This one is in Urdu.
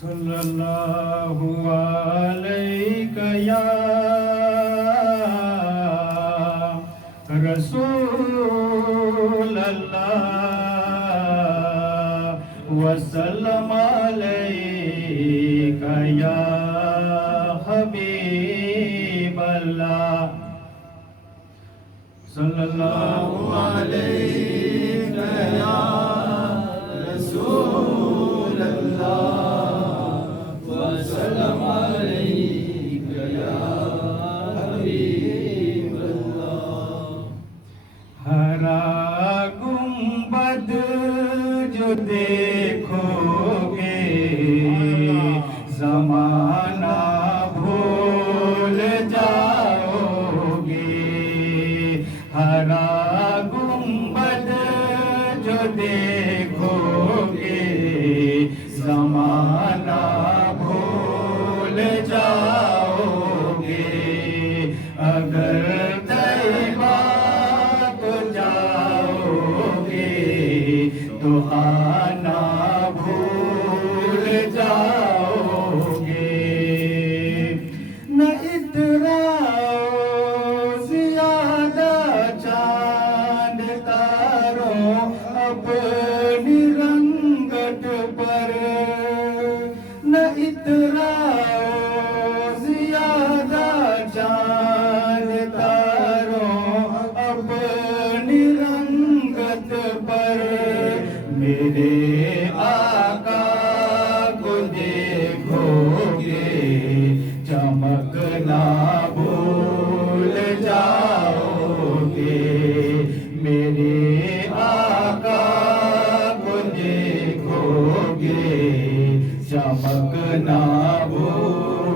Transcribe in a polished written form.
صلی اللہ علیہ یا رسول اللہ وسلم علیہ یا حبیب اللہ صلی اللہ علیہ یا رسول اللہ وسلم علیک یا حبیب اللہ ہرا گنبد جو دیکھو گے زمانہ بھول جاؤ گے ہرا گنبد جو دیکھو گے زمانہ بھول جاؤ گے اگر طیبہ کو جاؤ گے تو آنا بھول جاؤ گے نہ اتراؤ زیادہ چاند تاروں اپنی رنگت پر نہ اتراؤ زیادہ چاند تاروں اپنی رنگت پر میرے آقا کو دیکھو گے چمکنا بھول جاؤ گے میرے آقا کو دیکھو گے چمکنا بھول